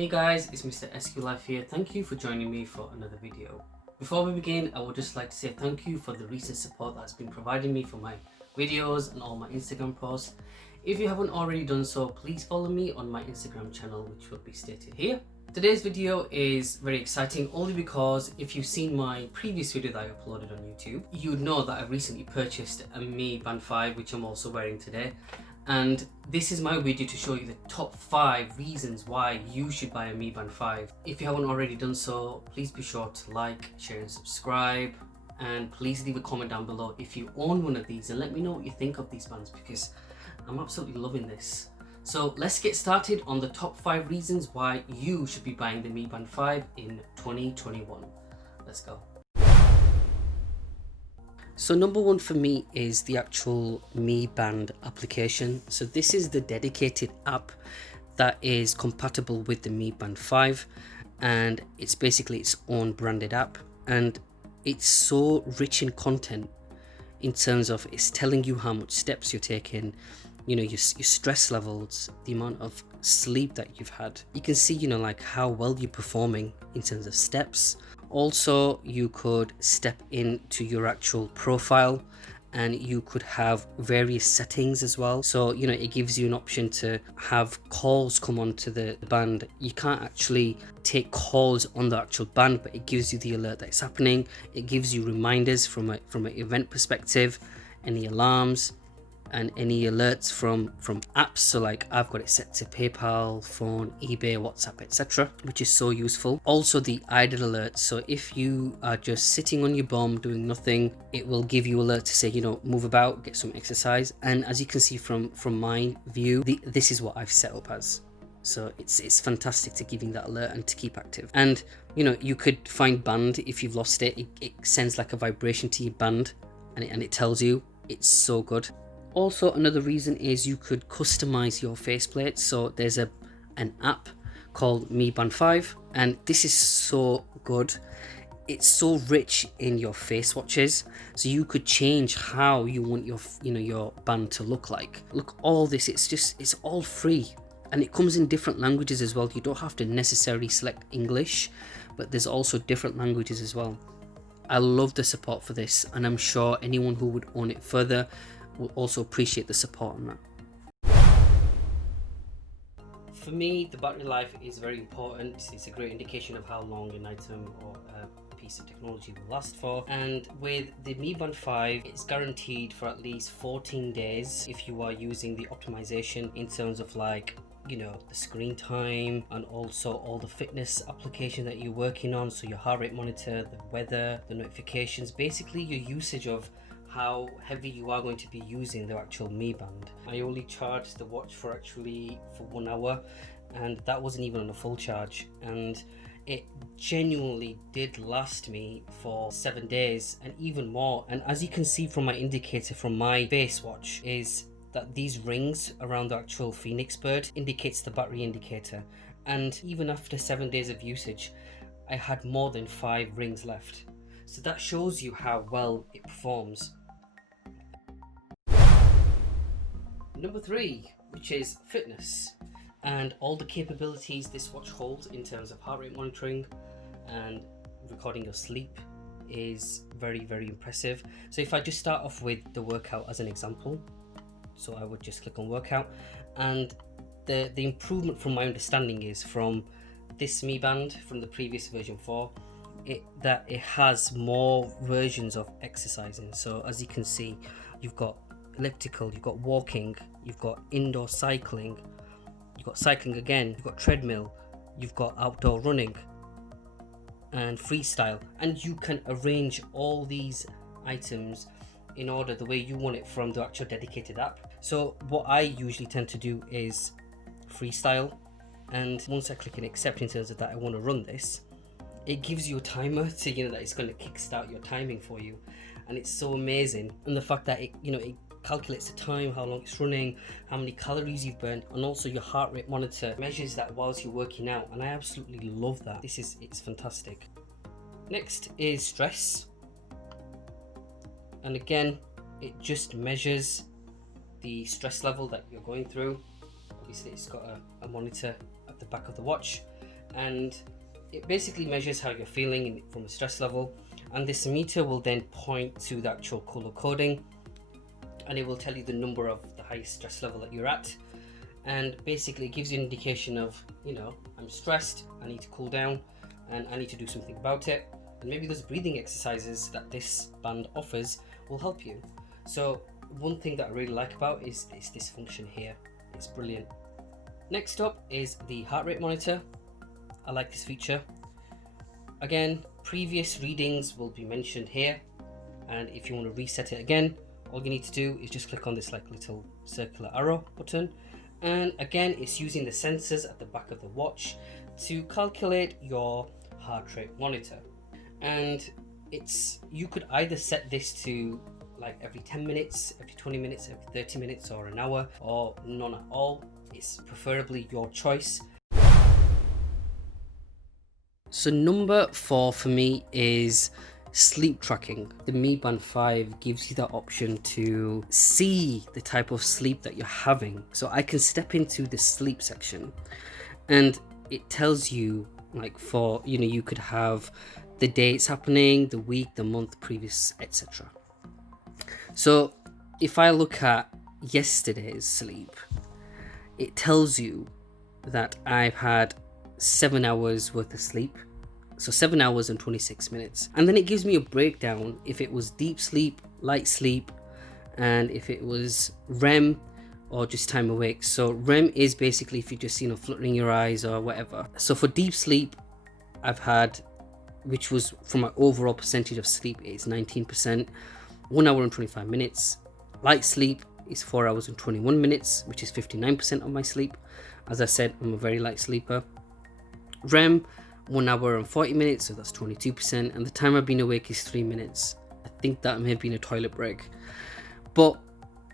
Hey guys, it's MrSQLife here. Thank you for joining me for another video. Before we begin, I would just like to say thank you for the recent support that's been providing me for my videos and all my Instagram posts. If you haven't already done so, please follow me on my Instagram channel, which will be stated here. Today's video is very exciting only because if you've seen my previous video that I uploaded on YouTube, you would know that I recently purchased a Mii Band 5, which I'm also wearing today. And this is my video to show you the top 5 reasons why you should buy a Mii Band 5. If you haven't already done so, please be sure to like, share and subscribe. And please leave a comment down below if you own one of these and let me know what you think of these bands, because I'm absolutely loving this. So let's get started on the top 5 reasons why you should be buying the Mii Band 5 in 2021. Let's go. So number 1 for me is the actual Mii Band application. So this is the dedicated app that is compatible with the Mii Band 5, and it's basically its own branded app, and it's so rich in content in terms of it's telling you how much steps you're taking, you know, your stress levels, the amount of sleep that you've had. You can see, you know, like how well you're performing in terms of steps. Also, you could step into your actual profile and you could have various settings as well. So, you know, it gives you an option to have calls come onto the band. You can't actually take calls on the actual band, but it gives you the alert that it's happening. It gives you reminders from an event perspective, any alarms and any alerts from apps. So like I've got it set to PayPal, phone, eBay, WhatsApp, etc., which is so useful. Also the idle alerts, so if you are just sitting on your bum doing nothing, it will give you alert to say, you know, move about, get some exercise. And as you can see from my view, this is what I've set up as. So it's fantastic to giving that alert and to keep active. And you know, you could find band if you've lost it. It sends like a vibration to your band and it tells you. It's so good. Also, another reason is you could customize your faceplate. So there's an app called Mii Band 5, and this is so good. It's so rich in your face watches, so you could change how you want your band to look like. Look, all this, it's all free, and it comes in different languages as well. You don't have to necessarily select English, but there's also different languages as well. I love the support for this, and I'm sure anyone who would own it further will also appreciate the support on that. For me, the battery life is very important. It's a great indication of how long an item or a piece of technology will last for. And with the Mii Band 5, it's guaranteed for at least 14 days if you are using the optimization in terms of, like, you know, the screen time and also all the fitness application that you're working on. So your heart rate monitor, the weather, the notifications, basically your usage of how heavy you are going to be using the actual Mii Band. I only charged the watch for 1 hour, and that wasn't even on a full charge, and it genuinely did last me for 7 days and even more. And as you can see from my indicator from my face watch, is that these rings around the actual Phoenix bird indicates the battery indicator, and even after 7 days of usage I had more than 5 rings left. So that shows you how well it performs. Number 3, which is fitness, and all the capabilities this watch holds in terms of heart rate monitoring and recording your sleep is very, very impressive. So if I just start off with the workout as an example, so I would just click on workout, and the improvement from my understanding is from this Mii Band from the previous version 4, that it has more versions of exercising. So as you can see, you've got elliptical, you've got walking, you've got indoor cycling, you've got cycling again, you've got treadmill, you've got outdoor running and freestyle, and you can arrange all these items in order the way you want it from the actual dedicated app. So what I usually tend to do is freestyle, and once I click and accept in terms of that I want to run this, it gives you a timer to, you know, that it's going to kickstart your timing for you, and it's so amazing. And the fact that it, you know, it calculates the time, how long it's running, how many calories you've burnt, and also your heart rate monitor measures that whilst you're working out, and I absolutely love that. It's fantastic. Next is stress, and again it just measures the stress level that you're going through. Obviously it's got a monitor at the back of the watch, and it basically measures how you're feeling from a stress level, and this meter will then point to the actual color coding, and it will tell you the number of the highest stress level that you're at. And basically it gives you an indication of, you know, I'm stressed, I need to cool down, and I need to do something about it. And maybe those breathing exercises that this band offers will help you. So one thing that I really like about is this function here. It's brilliant. Next up is the heart rate monitor. I like this feature. Again, previous readings will be mentioned here, and if you want to reset it again, all you need to do is just click on this like little circular arrow button, and again it's using the sensors at the back of the watch to calculate your heart rate monitor. And you could either set this to like every 10 minutes, every 20 minutes, every 30 minutes, or an hour, or none at all. It's preferably your choice. So number 4 for me is sleep tracking. The Mii Band 5 gives you that option to see the type of sleep that you're having. So I can step into the sleep section and it tells you, like, for, you know, you could have the day it's happening, the week, the month, previous, etc. So if I look at yesterday's sleep, it tells you that I've had 7 hours worth of sleep, so 7 hours and 26 minutes, and then it gives me a breakdown if it was deep sleep, light sleep, and if it was REM or just time awake. So REM is basically if you just, you know, fluttering your eyes or whatever. So for deep sleep, I've had, which was from my overall percentage of sleep, is 19%, 1 hour and 25 minutes. Light sleep is 4 hours and 21 minutes, which is 59% of my sleep. As I said, I'm a very light sleeper. REM, 1 hour and 40 minutes, so that's 22%, and the time I've been awake is 3 minutes. I think that may have been a toilet break. But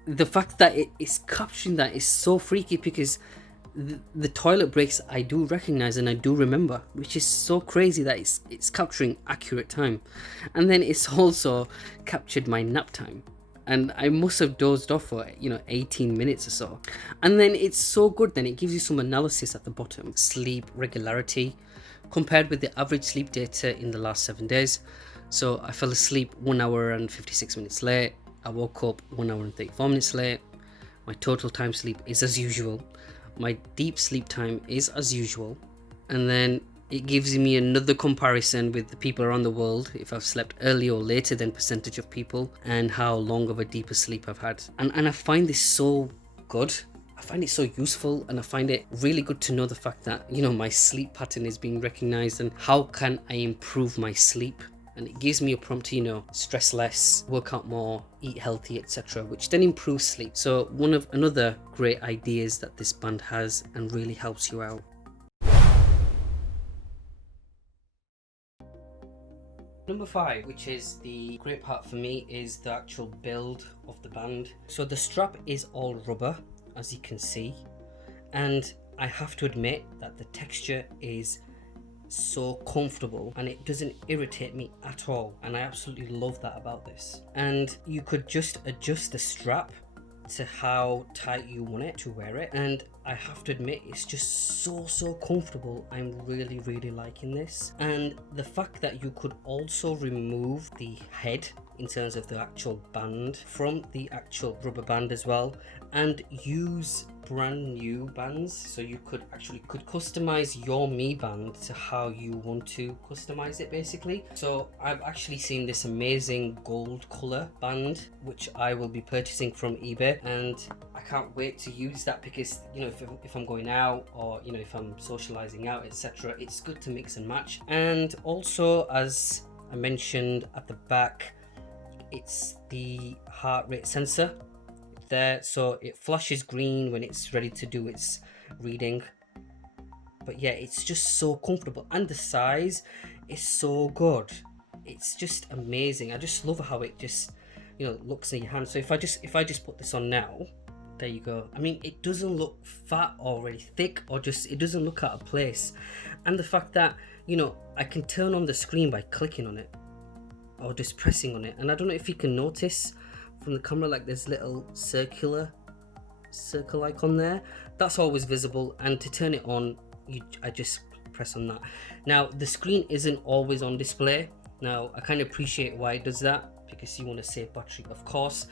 the fact that it's capturing that is so freaky, because the toilet breaks I do recognize and I do remember, which is so crazy that it's capturing accurate time. And then it's also captured my nap time, and I must have dozed off for, you know, 18 minutes or so. And then it's so good, then it gives you some analysis at the bottom. Sleep regularity compared with the average sleep data in the last 7 days. So I fell asleep 1 hour and 56 minutes late. I woke up 1 hour and 34 minutes late. My total time sleep is as usual. My deep sleep time is as usual. And then it gives me another comparison with the people around the world, if I've slept early or later than percentage of people, and how long of a deeper sleep I've had. And I find this so good. I find it so useful, and I find it really good to know the fact that, you know, my sleep pattern is being recognized, and how can I improve my sleep. And it gives me a prompt to, you know, stress less, work out more, eat healthy, etc., which then improves sleep. So one of another great ideas that this band has and really helps you out. Number 5, which is the great part for me, is the actual build of the band. So the strap is all rubber, as you can see, and I have to admit that the texture is so comfortable and it doesn't irritate me at all, and I absolutely love that about this. And you could just adjust the strap to how tight you want it to wear it, and I have to admit it's just so comfortable. I'm really liking this. And the fact that you could also remove the head in terms of the actual band from the actual rubber band as well, and use brand new bands. So you could customize your Mii Band to how you want to customize it, basically. So I've actually seen this amazing gold color band, which I will be purchasing from eBay, and I can't wait to use that, because, you know, if I'm going out, or, you know, if I'm socializing out, etc., it's good to mix and match. And also, as I mentioned at the back, it's the heart rate sensor there, so it flashes green when it's ready to do its reading. But yeah, it's just so comfortable, and the size is so good. It's just amazing. I just love how it just, you know, looks in your hand. So if I just put this on now, there you go. I mean, it doesn't look fat or really thick, or just, it doesn't look out of place. And the fact that, you know, I can turn on the screen by clicking on it or just pressing on it. And I don't know if you can notice from the camera, like there's little circle icon there, that's always visible. And to turn it on, I just press on that. Now the screen isn't always on display. Now I kind of appreciate why it does that, because you want to save battery, of course,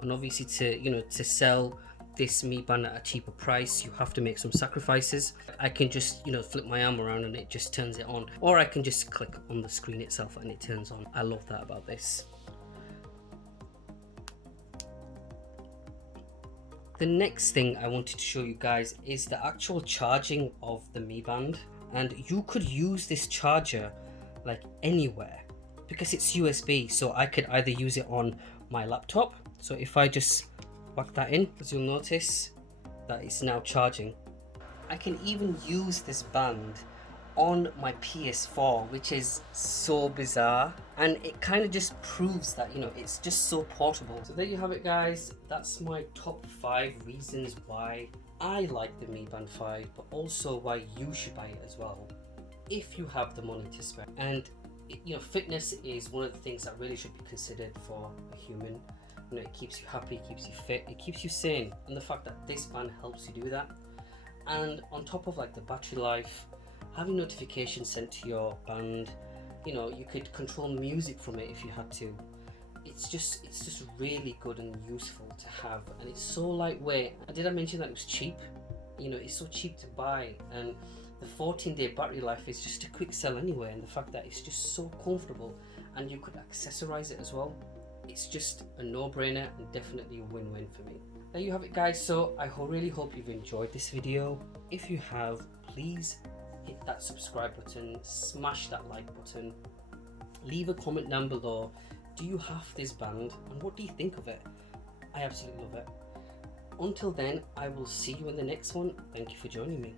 and obviously to sell this Mi Band at a cheaper price, you have to make some sacrifices. I can just flip my arm around and it just turns it on, or I can just click on the screen itself and it turns on. I love that about this. The next thing I wanted to show you guys is the actual charging of the Mi Band, and you could use this charger like anywhere because it's USB. So I could either use it on my laptop, so if I just whack that in, as you'll notice that it's now charging. I can even use this band on my PS4, which is so bizarre, and it kind of just proves that it's just so portable. So there you have it, guys. That's my top 5 reasons why I like the Mi Band 5, but also why you should buy it as well if you have the money to spare. And fitness is one of the things that really should be considered for a human. It keeps you happy, it keeps you fit, it keeps you sane, and the fact that this band helps you do that. And on top of like the battery life, having notifications sent to your band, you could control music from it if you had to. It's just really good and useful to have, and it's so lightweight. And did I mention that it was cheap? It's so cheap to buy, and the 14-day battery life is just a quick sell anyway, and the fact that it's just so comfortable and you could accessorize it as well. It's just a no-brainer and definitely a win-win for me. There you have it, guys. So I really hope you've enjoyed this video. If you have, please hit that subscribe button, smash that like button, leave a comment down below. Do you have this band and what do you think of it? I absolutely love it. Until then, I will see you in the next one. Thank you for joining me.